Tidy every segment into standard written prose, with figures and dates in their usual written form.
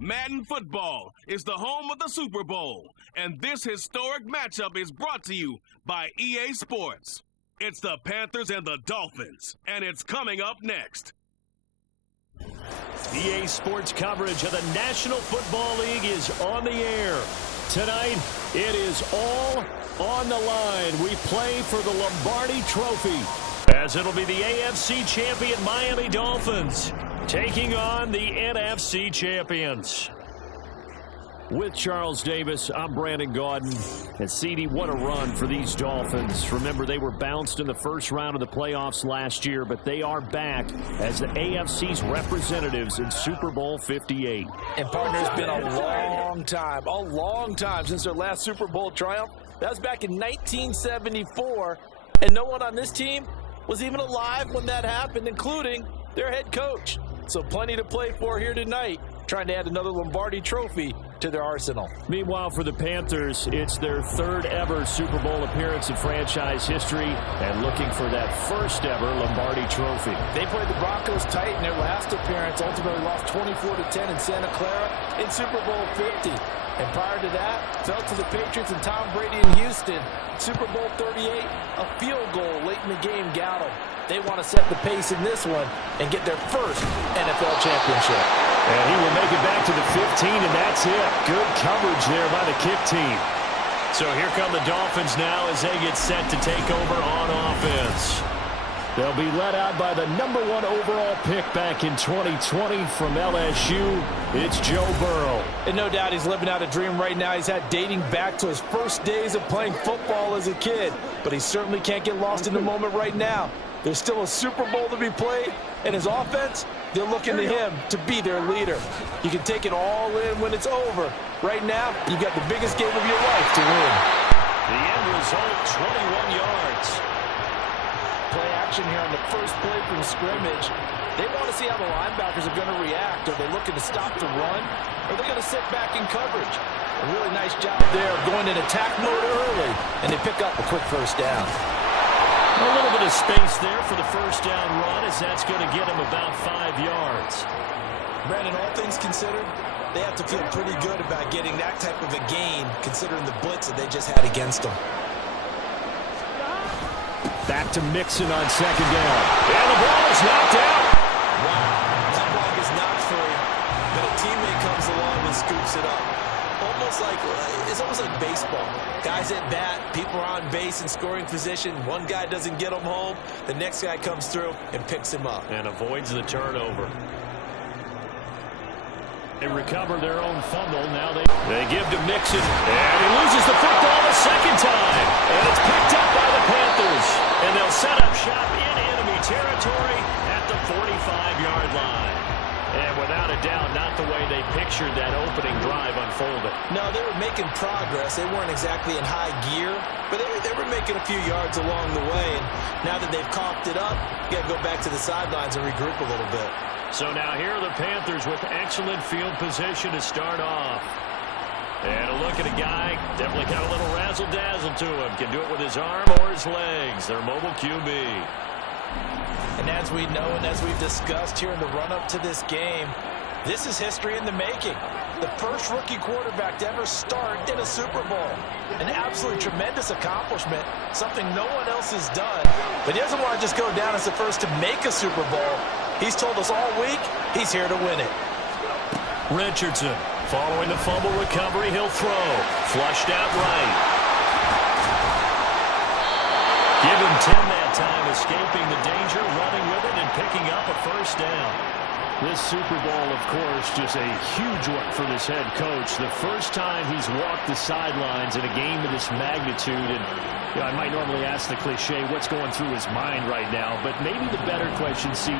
Madden football is the home of the Super Bowl, and this historic matchup is brought to you by EA Sports. It's the Panthers and the Dolphins, and it's coming up next. EA Sports coverage of the National Football League is on the air. Tonight, it is all on the line. We play for the Lombardi Trophy, as it'll be the AFC champion Miami Dolphins taking on the NFC champions. With Charles Davis, I'm Brandon Gaudin. And CD, what a run for these Dolphins. Remember, they were bounced in the first round of the playoffs last year, but they are back as the AFC's representatives in Super Bowl 58. And partner, it's been a long time since their last Super Bowl triumph. That was back in 1974, and no one on this team was even alive when that happened, including their head coach. So plenty to play for here tonight, trying to add another Lombardi Trophy to their arsenal. Meanwhile, for the Panthers, it's their third ever Super Bowl appearance in franchise history and looking for that first ever Lombardi Trophy. They played the Broncos tight in their last appearance, ultimately lost 24-10 in Santa Clara in Super Bowl 50. And prior to that, fell to the Patriots and Tom Brady in Houston. Super Bowl 38, a field goal late in the game got them. They want to set the pace in this one and get their first NFL championship. And he will make it back to the 15, and that's it. Good coverage there by the kick team. So here come the Dolphins now as they get set to take over on offense. They'll be led out by the #1 overall pick back in 2020 from LSU. It's Joe Burrow. And no doubt he's living out a dream right now. He's had dating back to his first days of playing football as a kid. But he certainly can't get lost in the moment right now. There's still a Super Bowl to be played, and his offense, they're looking to him to be their leader. You can take it all in when it's over. Right now, you got the biggest game of your life to win. The end result, 21 yards. Play action here on the first play from scrimmage. They want to see how the linebackers are going to react. Are they looking to stop the run? Or are they going to sit back in coverage? A really nice job there of going in attack mode early, and they pick up a quick first down. A little bit of space there for the first down run, as that's going to get him about 5 yards. Brandon, all things considered, they have to feel pretty good about getting that type of a gain, considering the blitz that they just had against them. Back to Mixon on second down. And the ball is knocked out. Wow, that ball is knocked free, but a teammate comes along and scoops it up. It's almost like baseball. Guys at bat, people are on base in scoring position. One guy doesn't get him home. The next guy comes through and picks him up. And avoids the turnover. They recover their own fumble. Now they give to Mixon. And he loses the football a second time. And it's picked up by the Panthers. And they'll set up shop in enemy territory at the 45-yard line. And without a doubt, not the way they pictured that opening drive unfolded. No, they were making progress. They weren't exactly in high gear, but they were making a few yards along the way. And now that they've coughed it up, you got to go back to the sidelines and regroup a little bit. So now here are the Panthers with excellent field position to start off. And a look at a guy, definitely got a little razzle-dazzle to him. Can do it with his arm or his legs. Their mobile QB. And as we know and as we've discussed here in the run-up to this game, this is history in the making. The first rookie quarterback to ever start in a Super Bowl. An absolutely tremendous accomplishment, something no one else has done. But he doesn't want to just go down as the first to make a Super Bowl. He's told us all week he's here to win it. Richardson, following the fumble recovery, he'll throw. Flushed out right. Give him 10 that time, escaping the danger, running with it, and picking up a first down. This Super Bowl, of course, just a huge one for this head coach. The first time he's walked the sidelines in a game of this magnitude. And you know, I might normally ask the cliche, what's going through his mind right now? But maybe the better question, CD,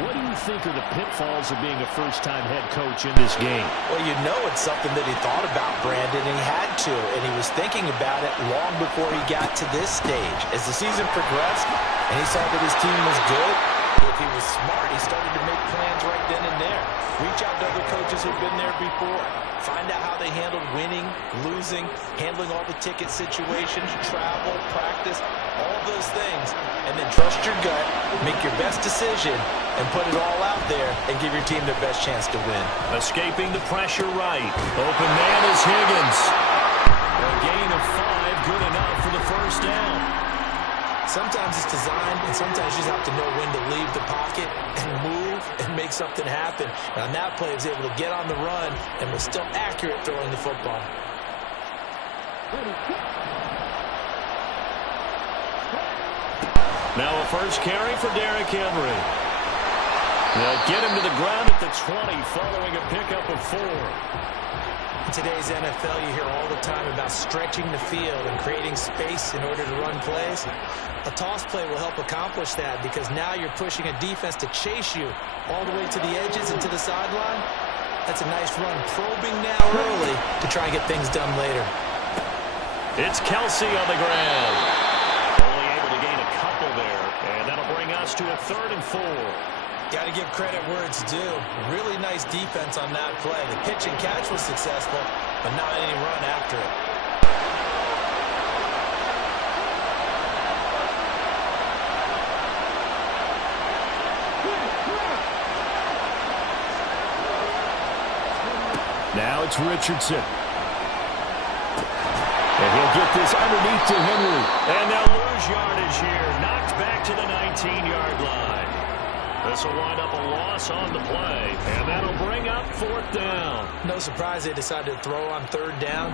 what do you think are the pitfalls of being a first-time head coach in this game? Well, you know it's something that he thought about, Brandon, and he had to. And he was thinking about it long before he got to this stage. As the season progressed and he saw that his team was good, if he was smart, he started to make plans right then and there. Reach out to other coaches who've been there before. Find out how they handled winning, losing, handling all the ticket situations, travel, practice. all those things, and then trust your gut, make your best decision, and put it all out there and give your team their best chance to win. Escaping the pressure right. Open man is Higgins. A gain of 5, good enough for the first down. Sometimes it's designed, and sometimes you just have to know when to leave the pocket and move and make something happen. And on that play, he was able to get on the run and was still accurate throwing the football. Now a first carry for Derrick Henry. They'll get him to the ground at the 20 following a pickup of 4. In today's NFL, you hear all the time about stretching the field and creating space in order to run plays. A toss play will help accomplish that because now you're pushing a defense to chase you all the way to the edges and to the sideline. That's a nice run, probing now early to try and get things done later. It's Kelsey on the ground. Only able to gain a couple there, and that'll bring us to a 3rd and 4. Got to give credit where it's due. Really nice defense on that play. The pitch and catch was successful, but not any run after it. Now it's Richardson. And he'll get this underneath to Henry. And they'll lose yardage here. Knocked back to the 19-yard line. This will wind up a loss on the play. And that'll bring up 4th down. No surprise they decided to throw on 3rd down.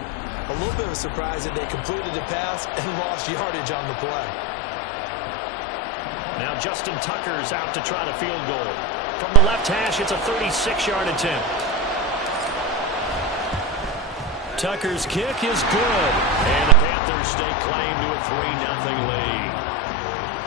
A little bit of a surprise that they completed the pass and lost yardage on the play. Now Justin Tucker's out to try the field goal. From the left hash, it's a 36-yard attempt. Tucker's kick is good. And the Panthers stake claim to a 3-0 lead.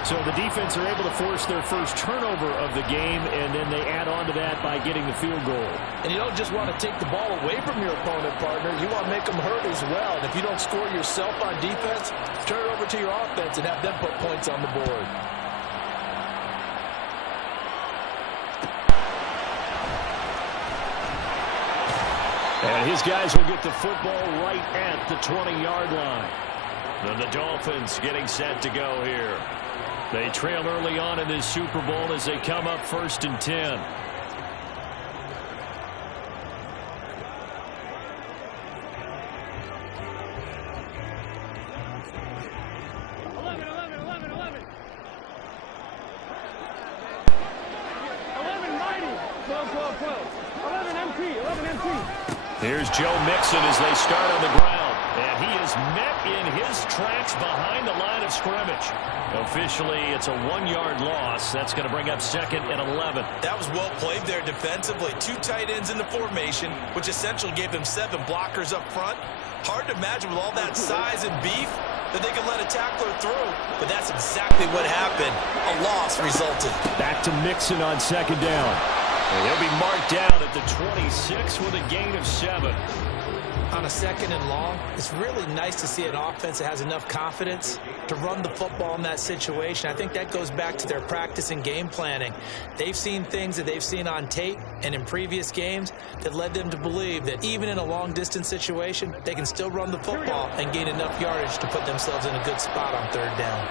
So the defense are able to force their first turnover of the game, and then they add on to that by getting the field goal. And you don't just want to take the ball away from your opponent, partner. You want to make them hurt as well. And if you don't score yourself on defense, turn it over to your offense and have them put points on the board. And his guys will get the football right at the 20-yard line. Then the Dolphins getting set to go here. They trail early on in this Super Bowl as they come up 1st and 10. Here's Joe Mixon as they start on the ground. And he is met in his tracks behind the line of scrimmage. Officially, it's a 1-yard loss. That's going to bring up 2nd and 11. That was well played there defensively. 2 tight ends in the formation, which essentially gave them 7 blockers up front. Hard to imagine with all that size and beef that they could let a tackler through. But that's exactly what happened. A loss resulted. Back to Mixon on 2nd down. And he'll be marked down at the 26 with a gain of 7. On a 2nd and long, it's really nice to see an offense that has enough confidence to run the football in that situation. I think that goes back to their practice and game planning. They've seen things that they've seen on tape and in previous games that led them to believe that even in a long-distance situation, they can still run the football and gain enough yardage to put themselves in a good spot on 3rd down.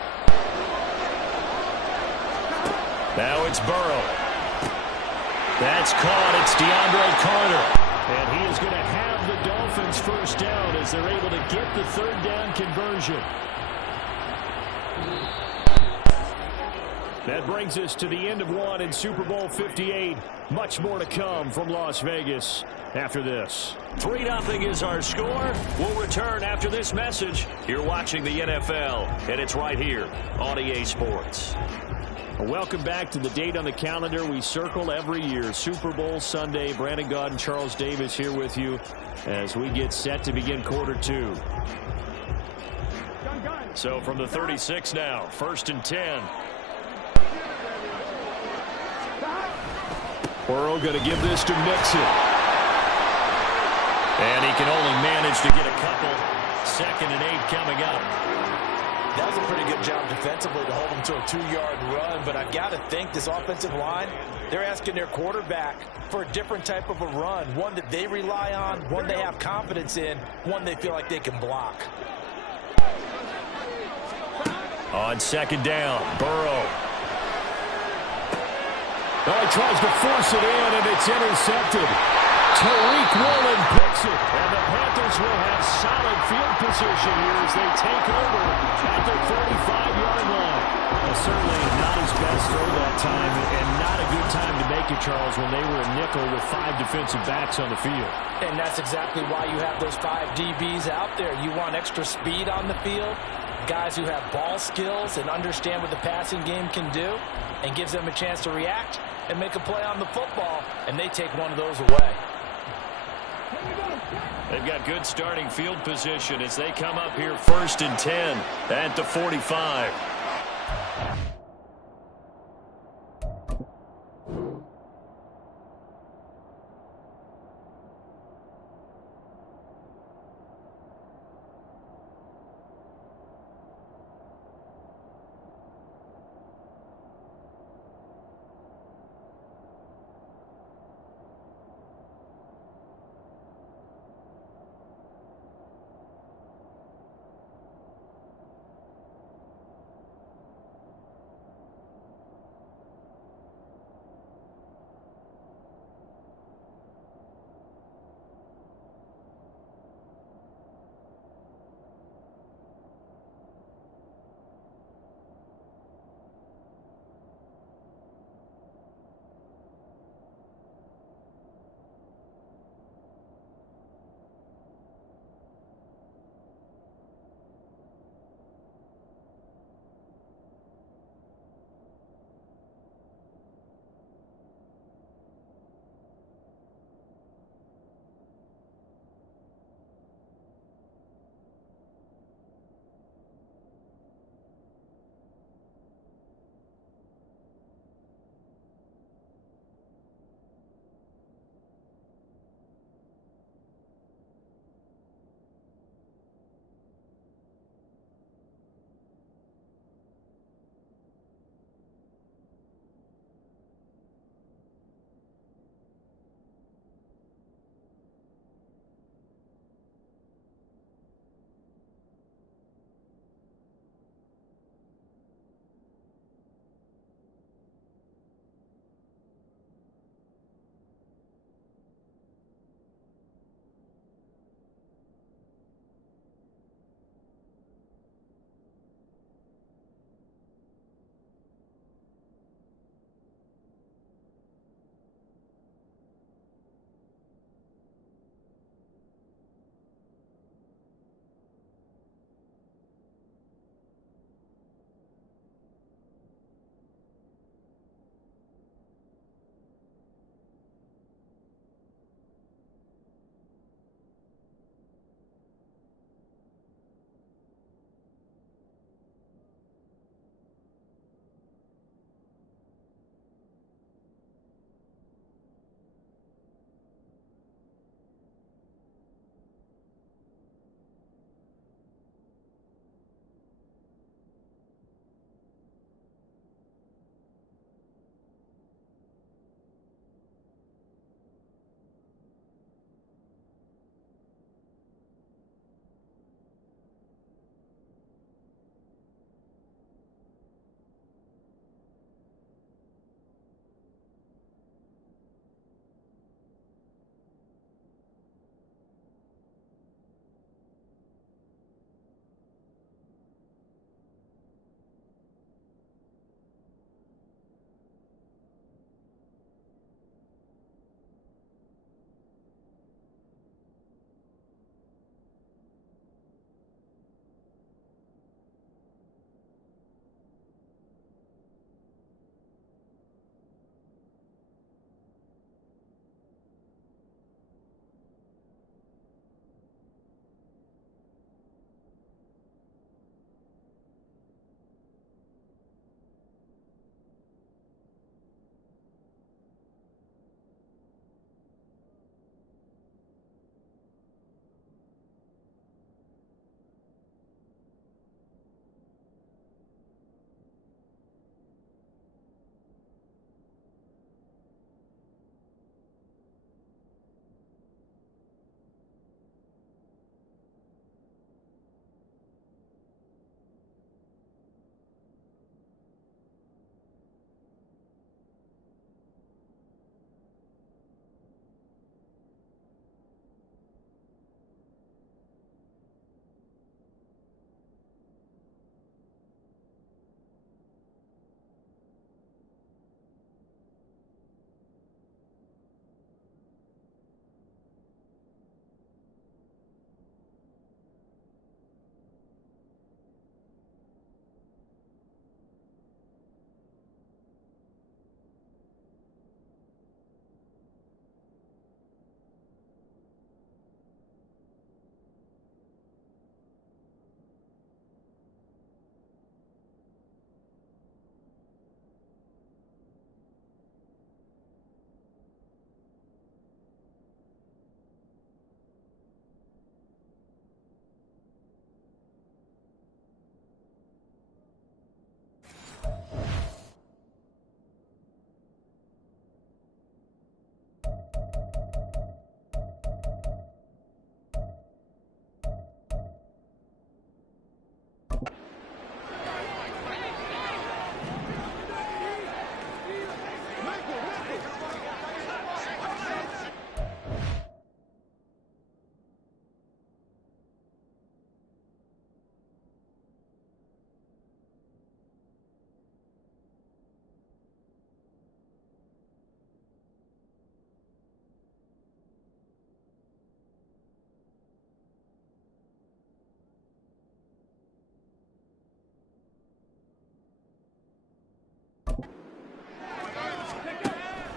Now it's Burrow. That's caught. It's DeAndre Carter. And he is going to have the Dolphins first down as they're able to get the 3rd down conversion. That brings us to the end of 1 in Super Bowl 58. Much more to come from Las Vegas after this. 3-0 is our score. We'll return after this message. You're watching the NFL, and it's right here on EA Sports. Welcome back to the date on the calendar we circle every year, Super Bowl Sunday. Brandon Gaud and Charles Davis here with you as we get set to begin quarter 2. So from the 36 now, 1st and 10. Burrow going to give this to Mixon. And he can only manage to get a couple. 2nd and 8 coming up. That was a pretty good job defensively to hold them to a 2-yard run, but I've got to think this offensive line, they're asking their quarterback for a different type of a run, one that they rely on, one they have confidence in, one they feel like they can block. On second down, Burrow. Oh, he tries to force it in, and it's intercepted. Tariq Woolen picks it, and the Panthers will have solid field position here as they take over at their 45-yard line. Well, certainly not his best throw that time, and not a good time to make it, Charles, when they were a nickel with 5 defensive backs on the field. And that's exactly why you have those 5 DBs out there. You want extra speed on the field, guys who have ball skills and understand what the passing game can do, and gives them a chance to react and make a play on the football, and they take one of those away. They've got good starting field position as they come up here 1st and 10 at the 45.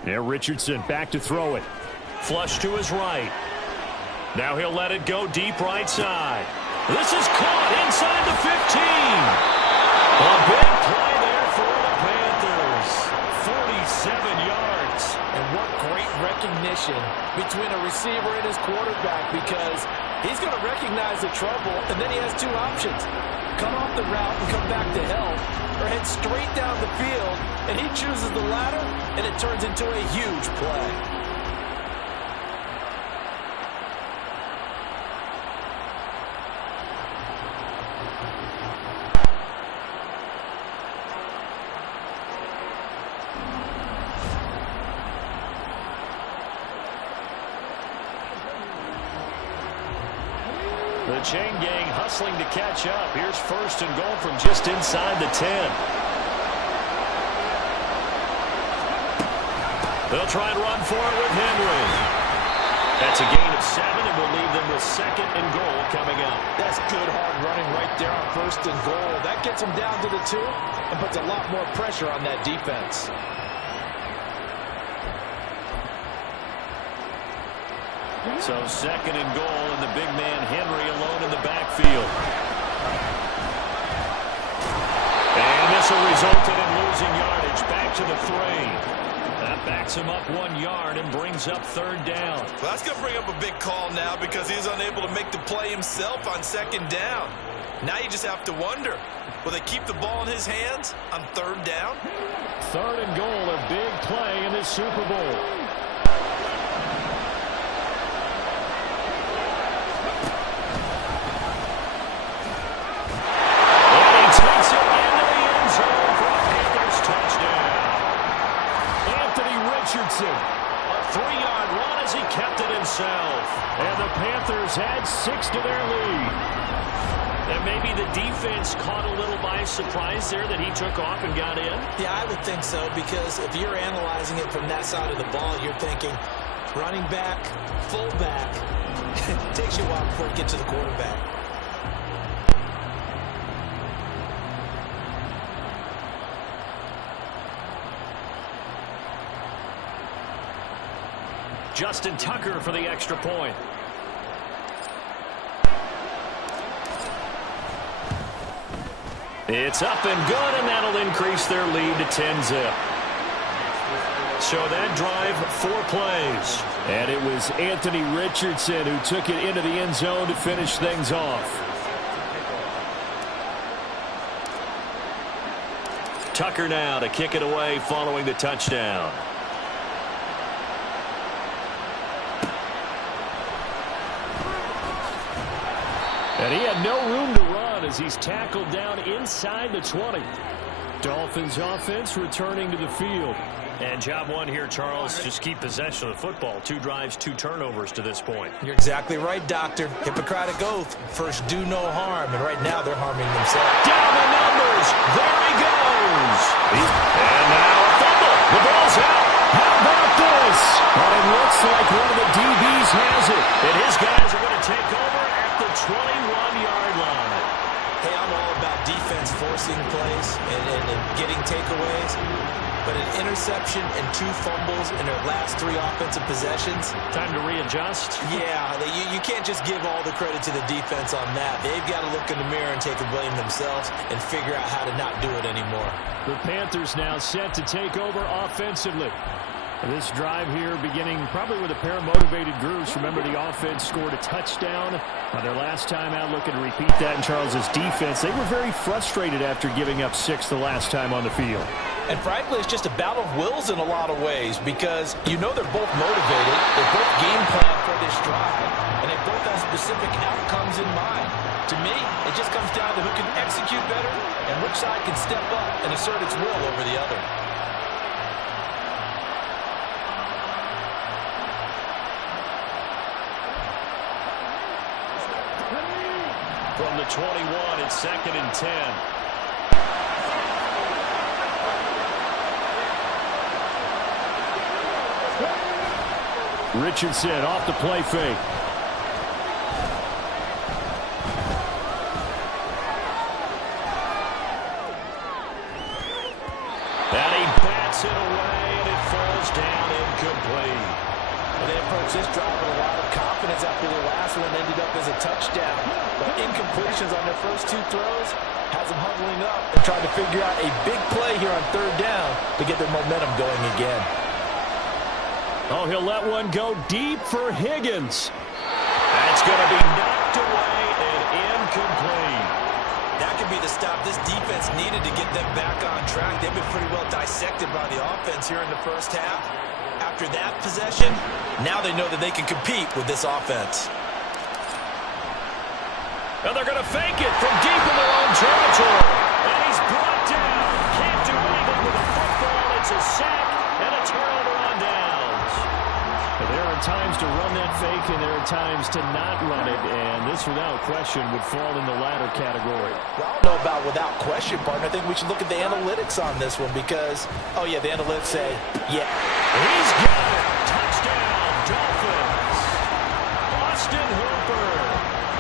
There, Richardson back to throw it. Flush to his right. Now he'll let it go deep right side. This is caught inside the 15. A big play there for the Panthers. 47 yards. And what great recognition between a receiver and his quarterback, because he's going to recognize the trouble, and then he has two options. Cut off the route and come back to help, or head straight down the field, and he chooses the latter, and it turns into a huge play. The chain gang hustling to catch up. Here's first and goal from just inside the 10. They'll try and run for it with Henry. That's a gain of 7, and will leave them with second and goal coming up. That's good hard running right there on first and goal. That gets them down to the 2 and puts a lot more pressure on that defense. So second and goal, and the big man Henry alone in the backfield. And this will result in losing yardage back to the 3. That backs him up 1 yard and brings up third down. Well, that's going to bring up a big call now because he's unable to make the play himself on second down. Now you just have to wonder, will they keep the ball in his hands on third down? Third and goal, a big play in this Super Bowl. A 3-yard run as he kept it himself. And the Panthers had 6 to their lead. And maybe the defense caught a little by surprise there that he took off and got in. Yeah, I would think so, because if you're analyzing it from that side of the ball, you're thinking running back, fullback. It takes you a while before you get to the quarterback. Justin Tucker for the extra point. It's up and good, and that'll increase their lead to 10-zip. So that drive, 4 plays. And it was Anthony Richardson who took it into the end zone to finish things off. Tucker now to kick it away following the touchdown. And he had no room to run as he's tackled down inside the 20. Dolphins offense returning to the field. And job one here, Charles, just keep possession of the football. 2 drives, 2 turnovers to this point. You're exactly right, Doctor. Hippocratic oath. First, do no harm. And right now, they're harming themselves. Down the numbers. There he goes. And now a fumble. The ball's out. How about this? And it looks like one of the DBs has it. And his guys are going to take over at the 21-yard line. Hey, I'm all about defense forcing plays and getting takeaways. But an interception and 2 fumbles in their last 3 offensive possessions. Time to readjust. Yeah, you can't just give all the credit to the defense on that. They've got to look in the mirror and take the blame themselves and figure out how to not do it anymore. The Panthers now set to take over offensively. This drive here beginning probably with a pair of motivated groups. Remember, the offense scored a touchdown on their last time out. Looking to repeat that in Charles's defense. They were very frustrated after giving up 6 the last time on the field. And frankly, it's just a battle of wills in a lot of ways, because you know they're both motivated. They both game plan for this drive, and they both have specific outcomes in mind. To me, it just comes down to who can execute better and which side can step up and assert its will over the other. From the 21, it's 2nd and 10. Richardson off the play fake. And he bats it away, and it falls down approached this drive with a lot of confidence after their last one ended up as a touchdown. But incompletions on their first two throws has them huddling up and trying to figure out a big play here on third down to get their momentum going again. Oh, he'll let one go deep for Higgins. That's going to be knocked away and incomplete. That could be the stop this defense needed to get them back on track. They've been pretty well dissected by the offense here in the first half. After that possession, now they know that they can compete with this offense. And they're going to fake it from deep in their own territory. And he's brought down. Can't do anything with a football. It's a sack and a turnover on downs. And there are times to run that fake, and there are times to not run it. And this, without question, would fall in the latter category. Well, I don't know about without question, partner. I think we should look at the analytics on this one because, oh, yeah, the analytics say, yeah. He's got it. Touchdown, Dolphins. Austin Hooper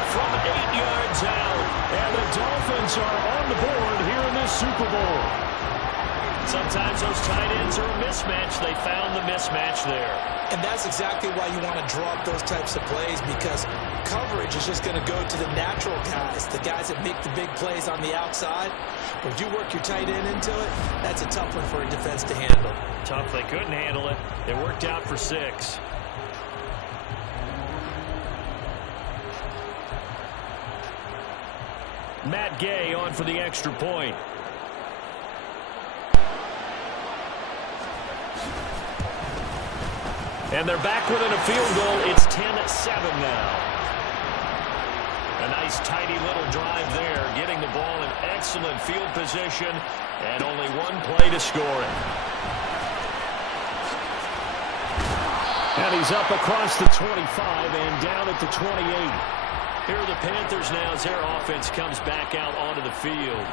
from 8 yards out. And the Dolphins are on the board here in this Super Bowl. Sometimes those tight ends are a mismatch. They found the mismatch there. And that's exactly why you want to draw up those types of plays, because coverage is just going to go to the natural guys, the guys that make the big plays on the outside. But if you work your tight end into it, that's a tough one for a defense to handle. Tough. They couldn't handle it. It worked out for 6. Matt Gay on for the extra point. And they're back within a field goal. It's 10-7 now. A nice, tidy little drive there, getting the ball in excellent field position, and only one play to score it. And he's up across the 25 and down at the 28. Here are the Panthers now as their offense comes back out onto the field.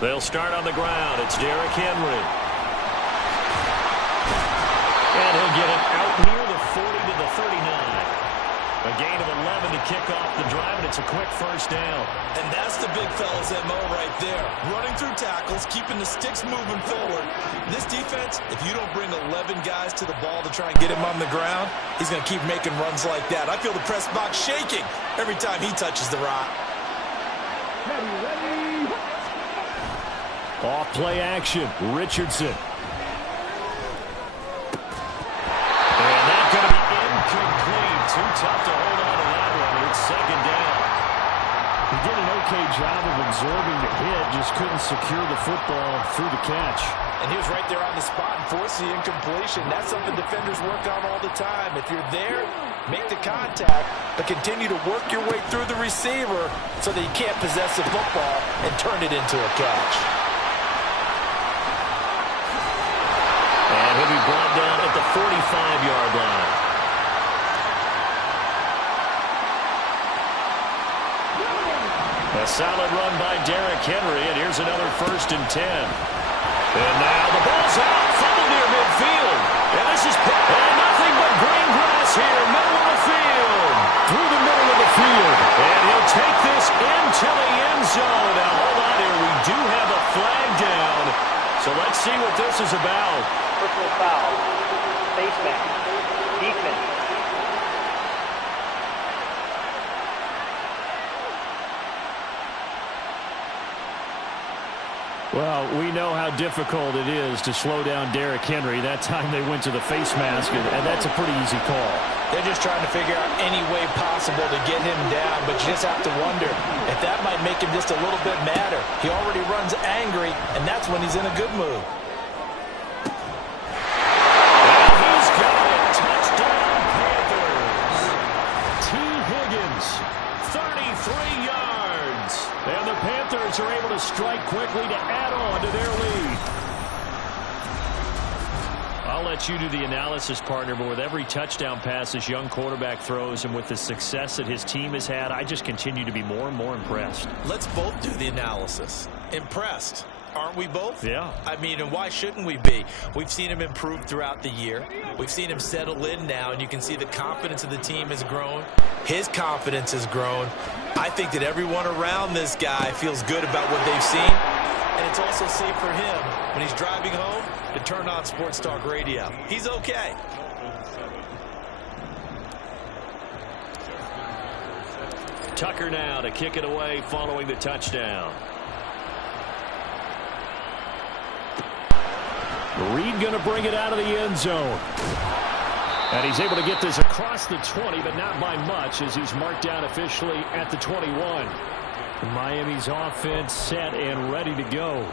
They'll start on the ground. It's Derrick Henry. And he'll get it out near the 40 to the 39. A gain of 11 to kick off the drive, and it's a quick first down. And that's the big fella's MO right there. Running through tackles, keeping the sticks moving forward. This defense, if you don't bring 11 guys to the ball to try and get him on the ground, he's going to keep making runs like that. I feel the press box shaking every time he touches the rock. Off play action, Richardson. And that's going to be incomplete. Too tough to hold on to that one. It's second down. He did an okay job of absorbing the hit, just couldn't secure the football through the catch. And he was right there on the spot and forced the incompletion. That's something defenders work on all the time. If you're there, make the contact, but continue to work your way through the receiver so that you can't possess the football and turn it into a catch. And he'll be brought down at the 45-yard line. A solid run by Derrick Henry, and here's another 1st and 10. And now the ball's out, fumbled near midfield. And this is nothing but green grass here, middle of the field. Through the middle of the field. And he'll take this into the end zone. Now hold on here, we do have a flag down. So let's see what this is about. Personal foul. Face mask. Defense. Well, we know how difficult it is to slow down Derrick Henry. That time they went to the face mask, and that's a pretty easy call. They're just trying to figure out any way possible to get him down, but you just have to wonder if that might make him just a little bit madder. He already runs angry, and that's when he's in a good mood. And he's got it. Touchdown, Panthers. T. Higgins, 33 yards. And the Panthers are able to strike quickly to add on to their lead. I'll let you do the analysis, partner, but with every touchdown pass this young quarterback throws and with the success that his team has had, I just continue to be more and more impressed. Let's both do the analysis. Impressed. Aren't we both? Yeah. I mean, and why shouldn't we be? We've seen him improve throughout the year. We've seen him settle in now, and you can see the confidence of the team has grown. His confidence has grown. I think that everyone around this guy feels good about what they've seen, and it's also safe for him when he's driving home to turn on Sports Talk Radio. He's okay. Tucker now to kick it away following the touchdown. Reed going to bring it out of the end zone. And he's able to get this across the 20, but not by much as he's marked down officially at the 21. Miami's offense set and ready to go.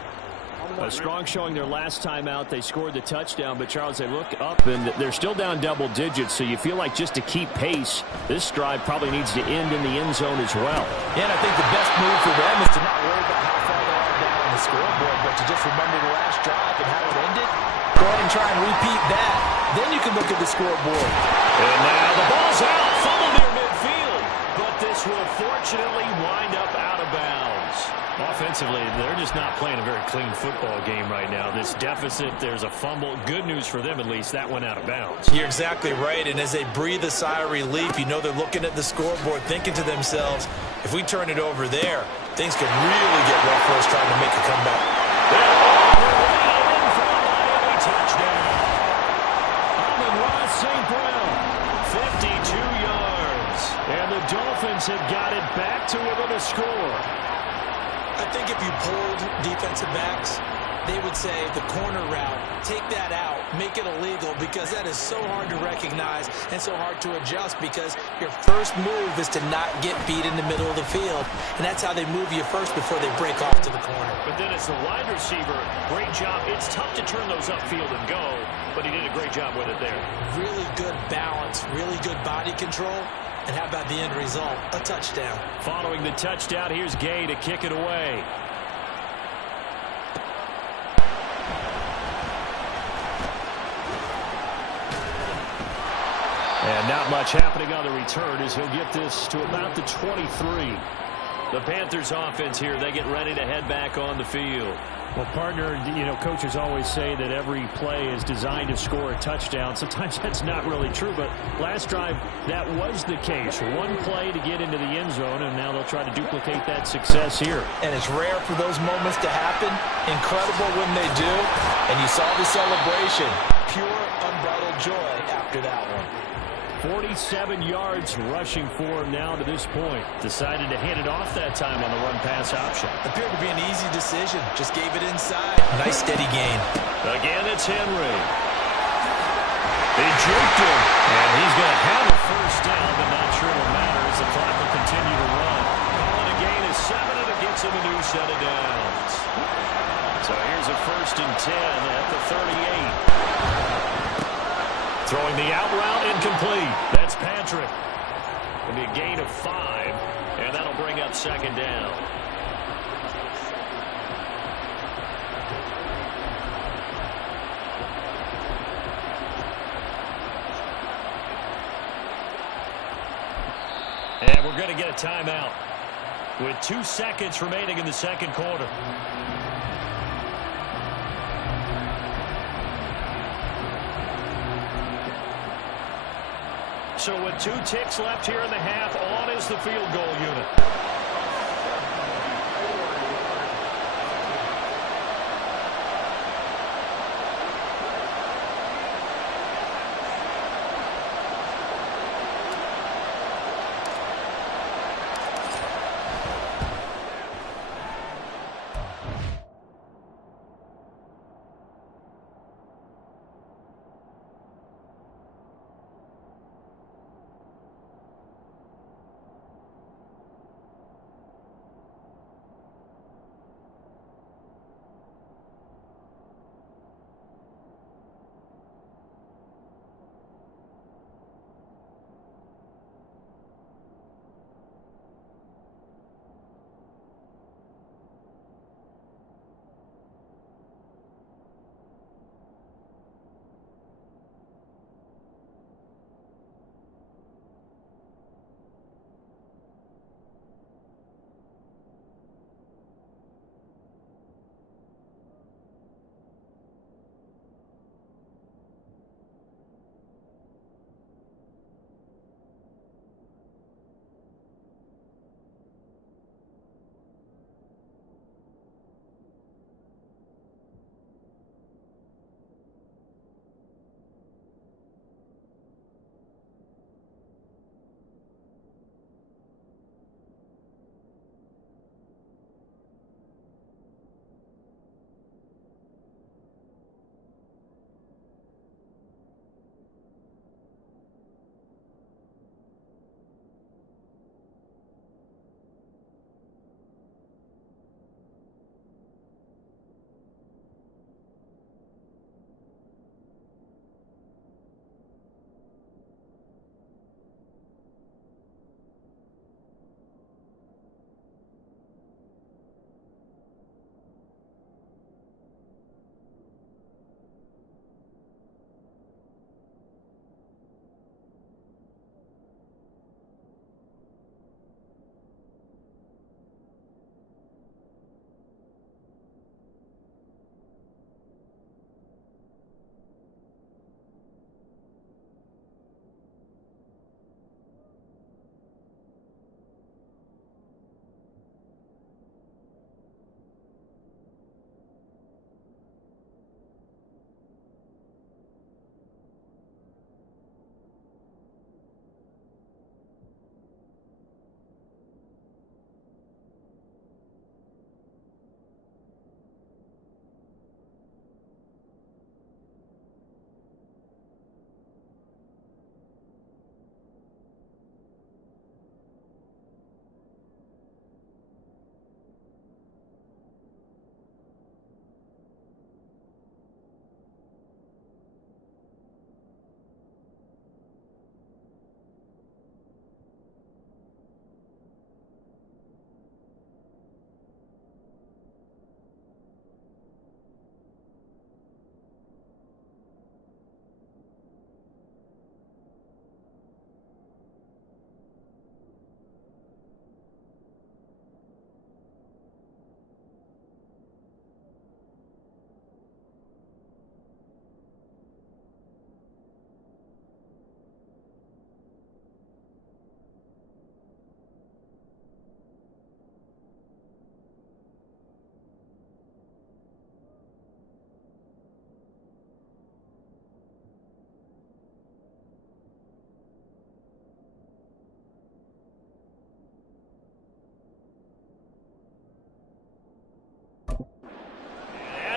A strong showing their last time out. They scored the touchdown, but Charles, they look up and they're still down double digits, so you feel like just to keep pace, this drive probably needs to end in the end zone as well. Yeah, and I think the best move for them is to not worry about how far they are down on the scoreboard, but to just remember the last drive and how it ended. Go ahead and try and repeat that. Then you can look at the scoreboard. And now the ball's out, fumbled near midfield, but this will fortunately wind up out of bounds. Offensively, they're just not playing a very clean football game right now. This deficit, there's a fumble. Good news for them, at least. That went out of bounds. You're exactly right, and as they breathe a sigh of relief, you know they're looking at the scoreboard, thinking to themselves, if we turn it over there, things could really get rough for us trying to make a comeback. Touchdown. Amon-Ra St. Brown, 52 yards. And the Dolphins have got it back to within a score. I think if you polled defensive backs, they would say the corner route, take that out, make it illegal, because that is so hard to recognize and so hard to adjust, because your first move is to not get beat in the middle of the field, and that's how they move you first before they break off to the corner. But then as the wide receiver, great job. It's tough to turn those upfield and go, but he did a great job with it there. Really good balance, really good body control. And how about the end result? A touchdown. Following the touchdown, here's Gay to kick it away. And not much happening on the return as he'll get this to about the 23. The Panthers offense here, they get ready to head back on the field. Well, partner, coaches always say that every play is designed to score a touchdown. Sometimes that's not really true, but last drive, that was the case. One play to get into the end zone, and now they'll try to duplicate that success here. And it's rare for those moments to happen. Incredible when they do. And you saw the celebration. Pure, unbridled joy after that one. 47 yards rushing for him now to this point. Decided to hand it off that time on the run-pass option. Appeared to be an easy decision. Just gave it inside. Nice steady gain. Again, it's Henry. They juked him, and he's going to have a first down, but not sure it'll matter as the clock will continue to run. Calling a gain is 7, and it gets him a new set of downs. So here's a 1st and 10 at the 38. Throwing the out route incomplete. That's Patrick. It'll be a gain of 5, and that'll bring up 2nd down. And we're going to get a timeout with 2 seconds remaining in the 2nd quarter. So with 2 ticks left here in the half, on is the field goal unit.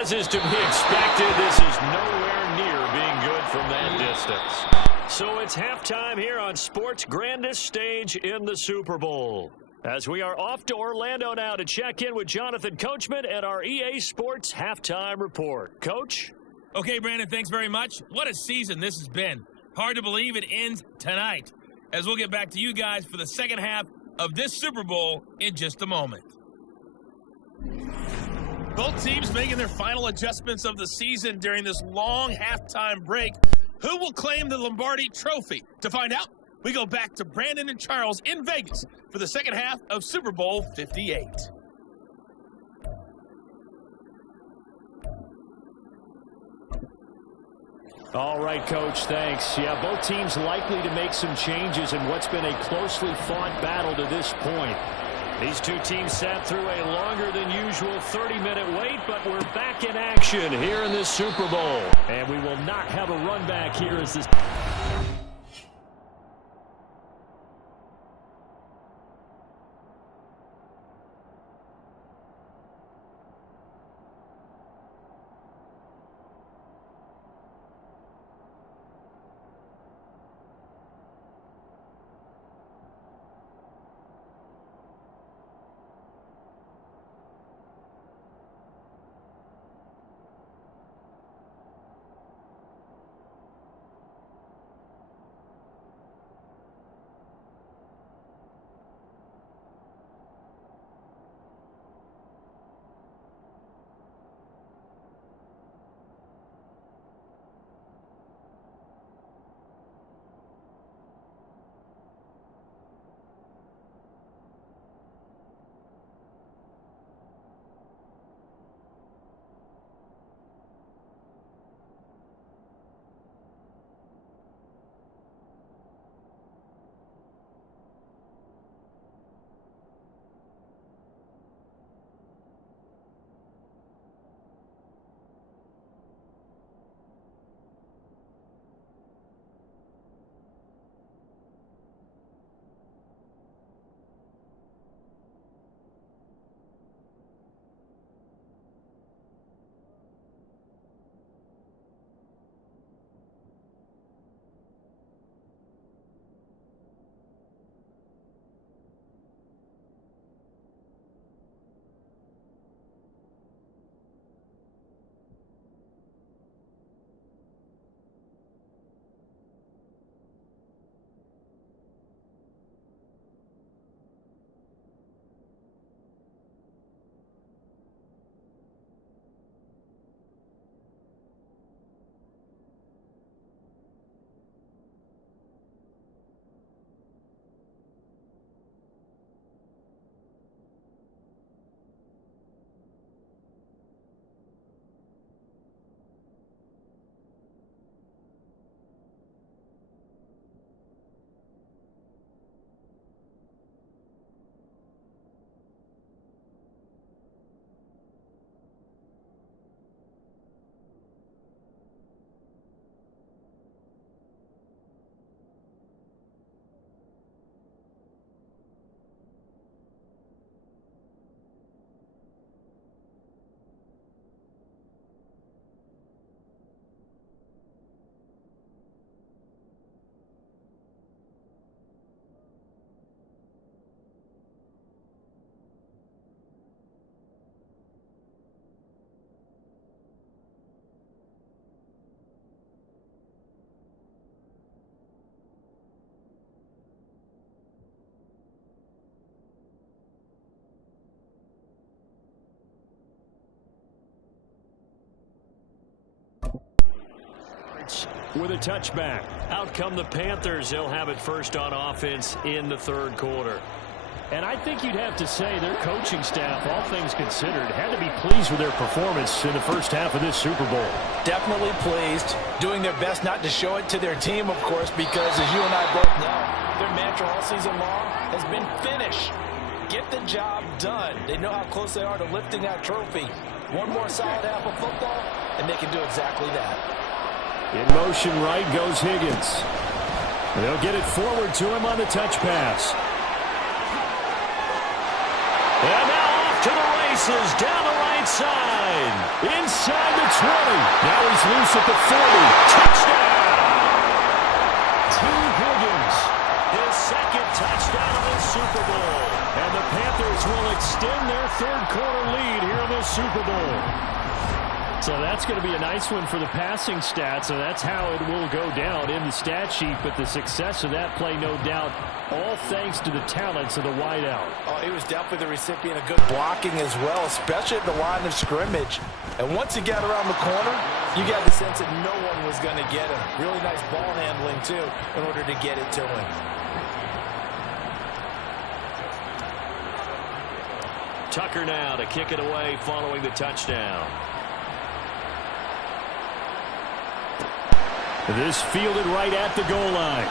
As is to be expected, this is nowhere near being good from that distance. So it's halftime here on sports' grandest stage in the Super Bowl. As we are off to Orlando now to check in with Jonathan Coachman and our EA Sports halftime report. Coach? Okay, Brandon, thanks very much. What a season this has been. Hard to believe it ends tonight, as we'll get back to you guys for the second half of this Super Bowl in just a moment. Both teams making their final adjustments of the season during this long halftime break. Who will claim the Lombardi Trophy? To find out, we go back to Brandon and Charles in Vegas for the second half of Super Bowl 58. All right, Coach, thanks. Yeah, both teams likely to make some changes in what's been a closely fought battle to this point. These two teams sat through a longer than usual 30-minute wait, but we're back in action here in this Super Bowl. And we will not have a run back here as this... with a touchback. Out come the Panthers. They'll have it first on offense in the third quarter. And I think you'd have to say their coaching staff, all things considered, had to be pleased with their performance in the first half of this Super Bowl. Definitely pleased. Doing their best not to show it to their team, of course, because as you and I both know, their mantra all season long has been finish. Get the job done. They know how close they are to lifting that trophy. One more solid half of football, and they can do exactly that. In motion right goes Higgins. They'll get it forward to him on the touch pass. And now off to the races down the right side. Inside the 20. Now he's loose at the 40. Touchdown! T. Higgins, his second touchdown of the Super Bowl. And the Panthers will extend their third-quarter lead here in this Super Bowl. So that's going to be a nice one for the passing stats, so that's how it will go down in the stat sheet. But the success of that play, no doubt, all thanks to the talents of the wideout. Oh, he was definitely the recipient of good blocking as well, especially at the line of scrimmage. And once he got around the corner, you got the sense that no one was going to get him. Really nice ball handling, too, in order to get it to him. Tucker now to kick it away following the touchdown. This fielded right at the goal line.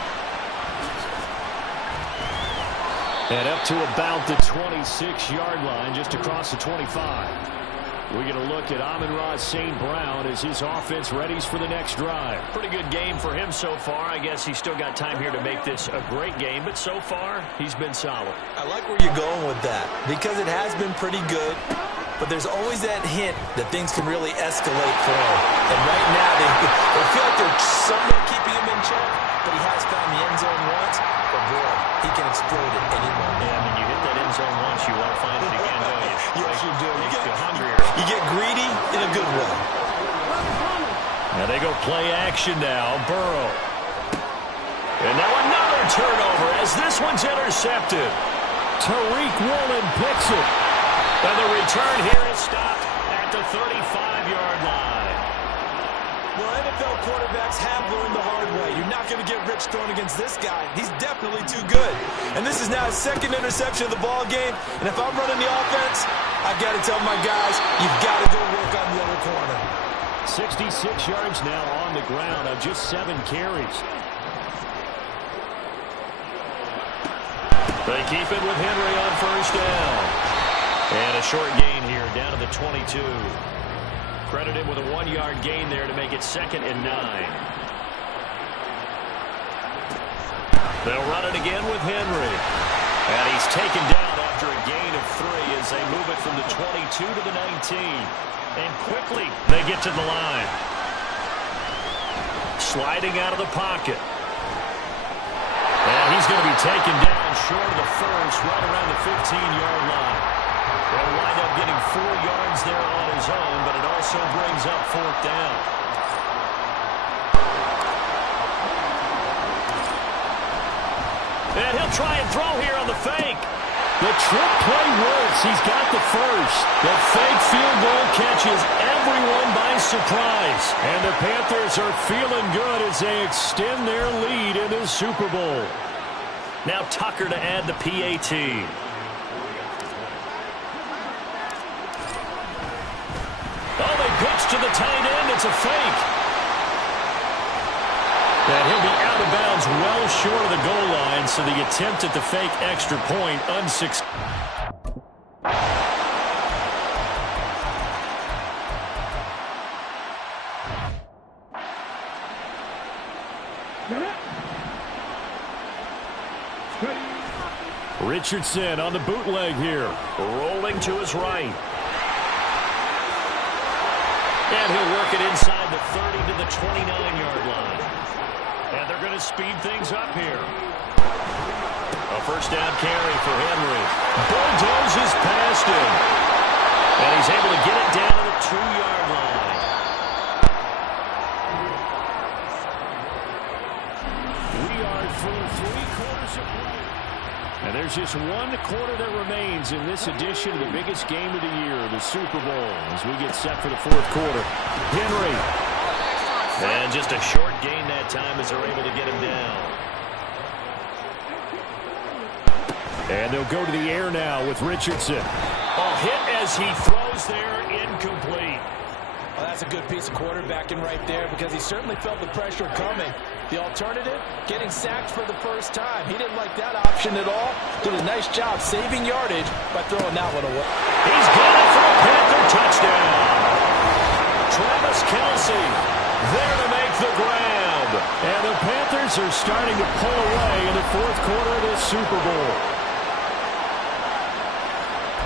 And up to about the 26-yard line, just across the 25. We're going to look at Amon-Ra St. Brown as his offense readies for the next drive. Pretty good game for him so far. I guess he's still got time here to make this a great game, but so far he's been solid. I like where you're going with that because it has been pretty good, but there's always that hint that things can really escalate for him. And right now they feel like they're somewhat keeping him in check, but he has found the end zone once. But boy, he can explode at any moment. Yeah, when you hit that end zone once, you want to find it again, don't you? Yes, you do. You get hungrier. You get greedy in a good way. Now they go play action now. Burrow. And now another turnover as this one's intercepted. Tariq Woolen picks it. And the return here is stopped at the 35-yard line. Well, NFL quarterbacks have learned the hard way. You're not going to get rich throwing against this guy. He's definitely too good. And this is now his second interception of the ball game. And if I'm running the offense, I got to tell my guys, you've got to go work on the other corner. 66 yards now on the ground on just 7 carries. They keep it with Henry on first down. And a short gain here down to the 22. Credit him with a 1-yard gain there to make it 2nd and 9. They'll run it again with Henry. And he's taken down after a gain of 3 as they move it from the 22 to the 19. And quickly they get to the line. Sliding out of the pocket. And he's going to be taken down short of the first, right around the 15-yard line. He'll wind up getting 4 yards there on his own, but it also brings up 4th down. And he'll try and throw here on the fake. The trick play works. He's got the first. The fake field goal catches everyone by surprise. And the Panthers are feeling good as they extend their lead in this Super Bowl. Now Tucker to add the PAT. Oh, they pitch to the tight end. It's a fake. And he'll be out of bounds well short of the goal line, so the attempt at the fake extra point unsuccessful. Richardson on the bootleg here. Rolling to his right. And he'll work it inside the 30 to the 29-yard line. And they're going to speed things up here. A first down carry for Henry. Bulldozes past him. And he's able to get it down to the 2-yard line. We are through 3 quarters of play. And there's just 1 quarter that remains in this edition of the biggest game of the year, the Super Bowl, as we get set for the 4th quarter. Henry. And just a short gain that time as they're able to get him down. And they'll go to the air now with Richardson. A hit as he throws there, incomplete. Well, that's a good piece of quarterbacking right there because he certainly felt the pressure coming. The alternative, getting sacked for the first time. He didn't like that option at all. Did a nice job saving yardage by throwing that one away. He's got it for a Panther touchdown. Travis Kelce there to make the grab. And the Panthers are starting to pull away in the 4th quarter of this Super Bowl.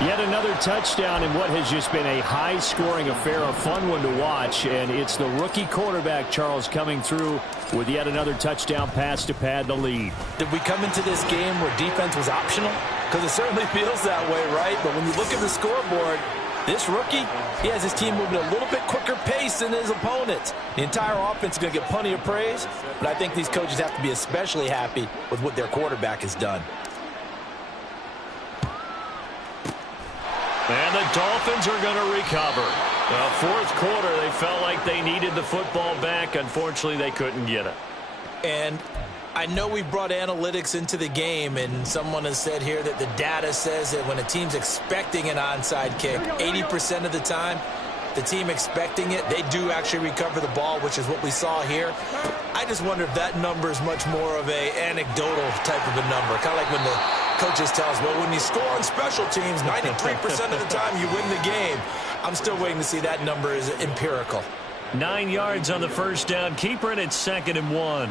Yet another touchdown in what has just been a high-scoring affair, a fun one to watch. And it's the rookie quarterback, Charles, coming through with yet another touchdown pass to pad the lead. Did we come into this game where defense was optional? Because it certainly feels that way, right? But when you look at the scoreboard, this rookie, he has his team moving a little bit quicker pace than his opponents. The entire offense is going to get plenty of praise, but I think these coaches have to be especially happy with what their quarterback has done. And the Dolphins are going to recover. The fourth quarter, they felt like they needed the football back. Unfortunately, they couldn't get it. And I know we've brought analytics into the game, and someone has said here that the data says that when a team's expecting an onside kick, 80% of the time, the team expecting it, they do actually recover the ball, which is what we saw here. I just wonder if that number is much more of an anecdotal type of a number, kind of like when the coaches tell us, well, when you score on special teams, 93% of the time you win the game. I'm still waiting to see that number is empirical. 9 yards on the first down. Keeper, and it's 2nd and 1.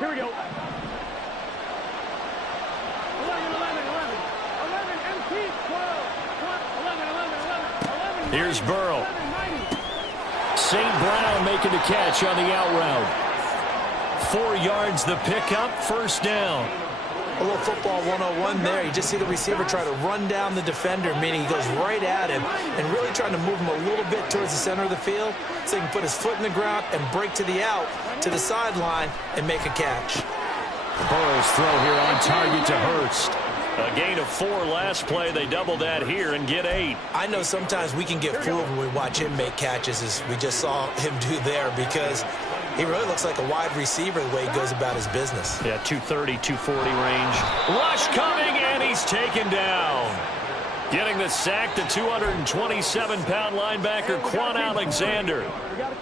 Here we go. 11, empty, 12, 11. Here's Burrow. St. Brown making the catch on the out route. 4 yards the pickup, first down. A little football 101 there. You just see the receiver try to run down the defender, meaning he goes right at him and really trying to move him a little bit towards the center of the field so he can put his foot in the ground and break to the out, to the sideline, and make a catch. Burrow's throw here on target to Hurst. A gain of 4 last play. They double that here and get 8. I know sometimes we can get fooled when we watch him make catches, as we just saw him do there, because he really looks like a wide receiver the way he goes about his business. Yeah, 230, 240 range. Rush coming, and he's taken down. Getting the sack, the 227-pound linebacker, Quan Alexander.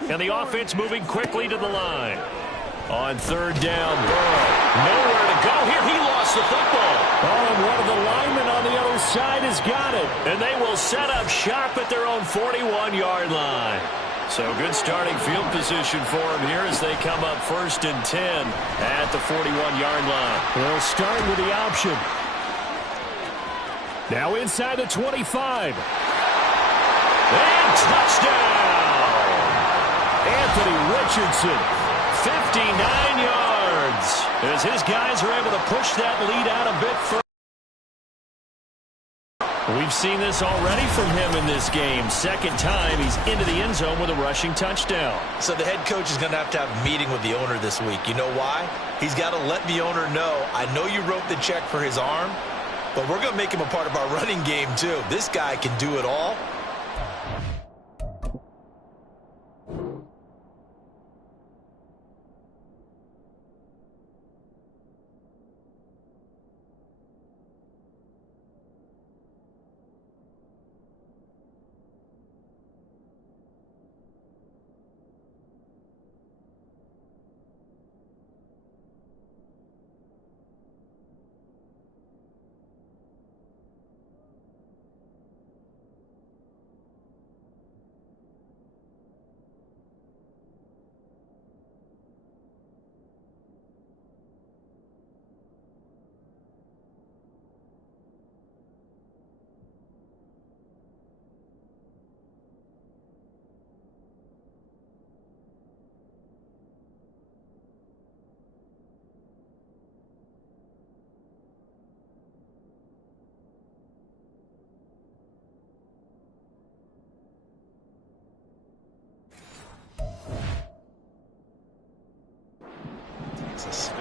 And the offense moving quickly to the line. On 3rd down, Burrow. Nowhere to go here. He lost the football. Oh, and one of the linemen on the other side has got it. And they will set up shop at their own 41-yard line. So good starting field position for them here as they come up 1st and 10 at the 41-yard line. They'll start with the option. Now inside the 25. And touchdown! Anthony Richardson. 59 yards as his guys are able to push that lead out a bit further. We've seen this already from him in this game. 2nd time he's into the end zone with a rushing touchdown. So the head coach is going to have a meeting with the owner this week. You know why? He's got to let the owner know, I know you wrote the check for his arm, but we're going to make him a part of our running game too. This guy can do it all.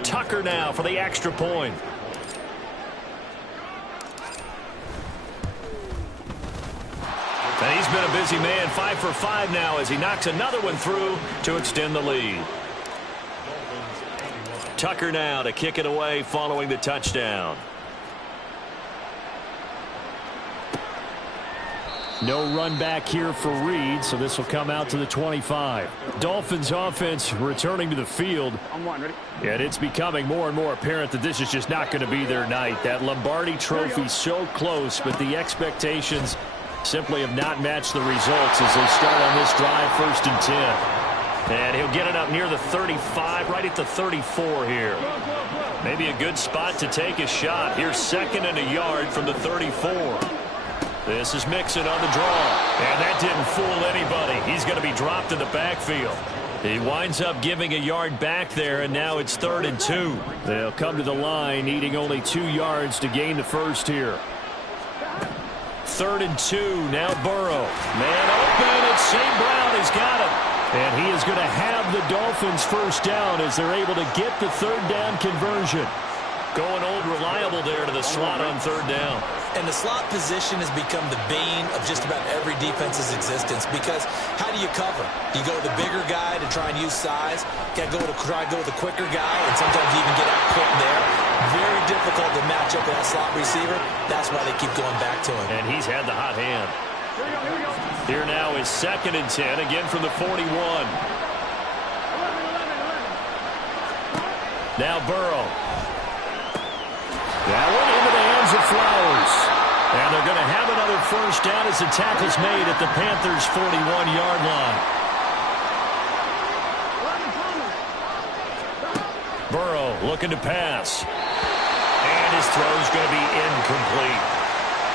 Tucker now for the extra point. And he's been a busy man, 5 for 5 now as he knocks another one through to extend the lead. Tucker now to kick it away following the touchdown. No run back here for Reed, so this will come out to the 25. Dolphins offense returning to the field. And it's becoming more and more apparent that this is just not going to be their night. That Lombardi Trophy so close, but the expectations simply have not matched the results as they start on this drive 1st and 10. And he'll get it up near the 35, right at the 34 here. Maybe a good spot to take a shot. Here's 2nd and a yard from the 34. This is Mixon on the draw. And that didn't fool anybody. He's going to be dropped in the backfield. He winds up giving a yard back there, and now it's 3rd and 2. They'll come to the line, needing only 2 yards to gain the first here. 3rd and 2, now Burrow. Man open, and St. Brown has got him. And he is going to have the Dolphins first down as they're able to get the 3rd down conversion. Going old reliable there to the slot on 3rd down. And the slot position has become the bane of just about every defense's existence, because how do you cover? Do you go with the bigger guy to try and use size? Got to try to go with the quicker guy, and sometimes you even get out quick there. Very difficult to match up with that slot receiver. That's why they keep going back to him. And he's had the hot hand. Here now is 2nd and 10, again from the 41. Now Burrow. That one into the hands of Flowers. And they're going to have another first down as the tackle's made at the Panthers' 41-yard line. Burrow looking to pass. And his throw's going to be incomplete.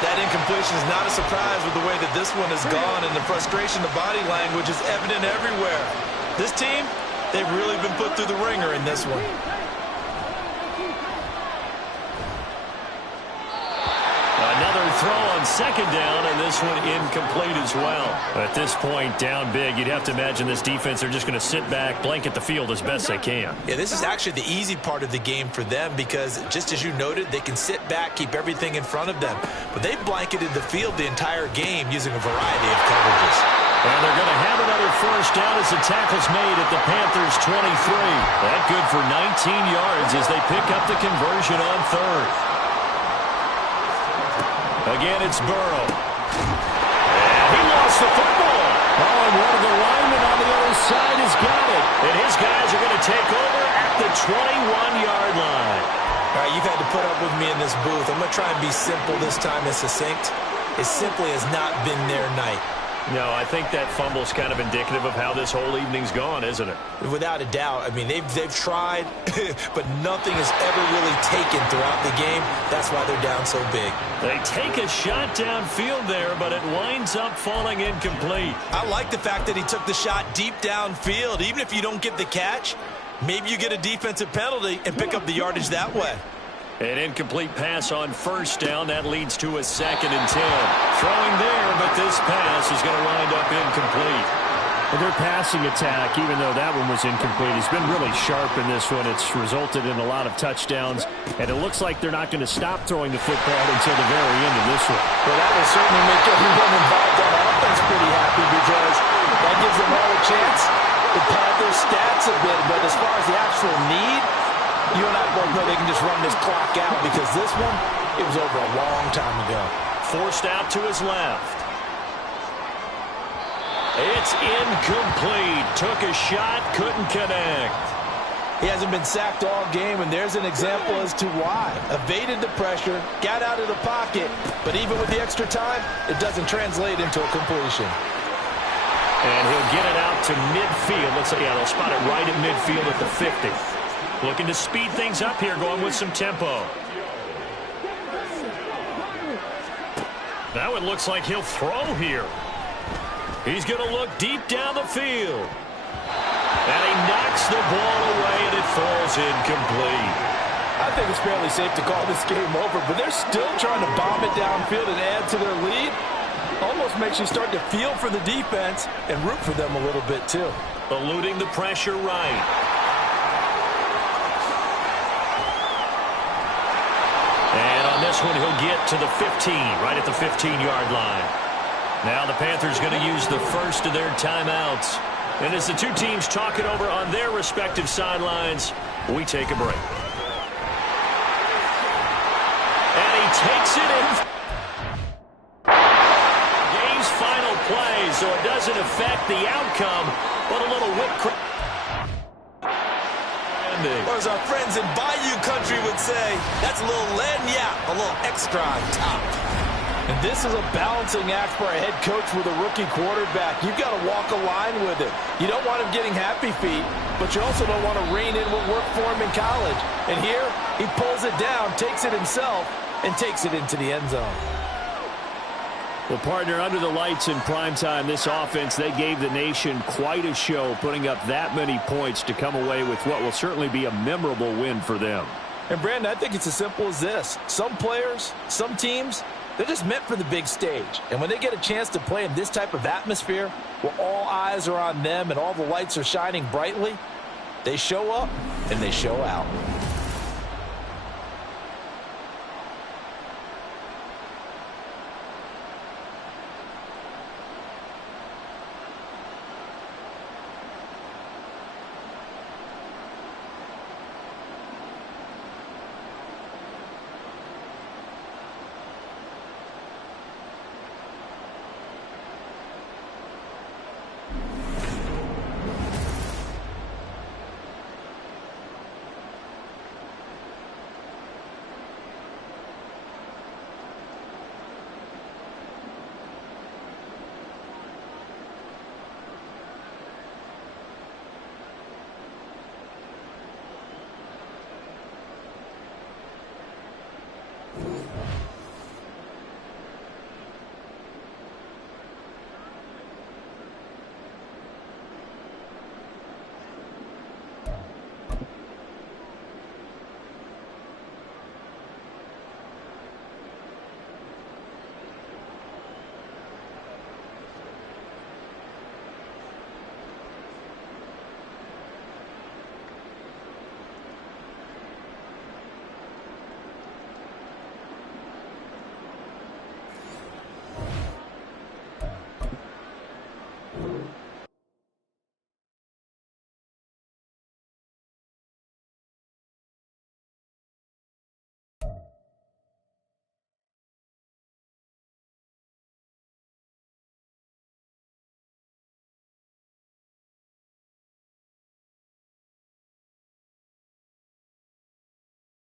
That incompletion is not a surprise with the way that this one has gone, and the frustration, the body language is evident everywhere. This team, they've really been put through the ringer in this one. Another throw on 2nd down, and this one incomplete as well. At this point, down big, you'd have to imagine this defense, they're just going to sit back, blanket the field as best they can. Yeah, this is actually the easy part of the game for them, because just as you noted, they can sit back, keep everything in front of them. But they've blanketed the field the entire game using a variety of coverages. And they're going to have another first down as the tackle's made at the Panthers' 23. That good for 19 yards as they pick up the conversion on 3rd. Again, it's Burrow. And he lost the football. Oh, and one of the linemen on the other side has got it. And his guys are going to take over at the 21-yard line. All right, you've had to put up with me in this booth. I'm going to try and be simple this time and succinct. It simply has not been their night. No, I think that fumble's kind of indicative of how this whole evening's gone, isn't it? Without a doubt. I mean, they've tried, but nothing has ever really taken throughout the game. That's why they're down so big. They take a shot downfield there, but it winds up falling incomplete. I like the fact that he took the shot deep downfield. Even if you don't get the catch, maybe you get a defensive penalty and pick up the yardage that way. An incomplete pass on first down. That leads to a 2nd and 10. Throwing there, but this pass is going to wind up incomplete. Well, their passing attack, even though that one was incomplete, has been really sharp in this one. It's resulted in a lot of touchdowns, and it looks like they're not going to stop throwing the football until the very end of this one. Well, that will certainly make everyone involved on offense pretty happy, because that gives them all a chance to pad their stats a bit. But as far as the actual need, you and I both know they can just run this clock out, because this one, it was over a long time ago. Forced out to his left. It's incomplete. Took a shot, couldn't connect. He hasn't been sacked all game, and there's an example as to why. Evaded the pressure, got out of the pocket, but even with the extra time, it doesn't translate into a completion. And he'll get it out to midfield. Looks like, yeah, they'll spot it right at midfield at the 50. Looking to speed things up here, going with some tempo. Now it looks like he'll throw here. He's going to look deep down the field. And he knocks the ball away, and it falls incomplete. I think it's fairly safe to call this game over, but they're still trying to bomb it downfield and add to their lead. Almost makes you start to feel for the defense and root for them a little bit, too. Eluding the pressure right. And on this one, he'll get to the 15, right at the 15-yard line. Now the Panthers going to use the first of their timeouts. And as the two teams talk it over on their respective sidelines, we take a break. And he takes it in. Game's final play, so it doesn't affect the outcome, but a little whip cream. Or as our friends in Bayou Country would say, that's a little lagniappe, a little extra on top. And this is a balancing act for a head coach with a rookie quarterback. You've got to walk a line with him. You don't want him getting happy feet, but you also don't want to rein in what worked for him in college. And here, he pulls it down, takes it himself, and takes it into the end zone. Well, partner, under the lights in primetime, this offense, they gave the nation quite a show, putting up that many points to come away with what will certainly be a memorable win for them. And, Brandon, I think it's as simple as this. Some players, some teams, they're just meant for the big stage. And when they get a chance to play in this type of atmosphere, where all eyes are on them and all the lights are shining brightly, they show up and they show out.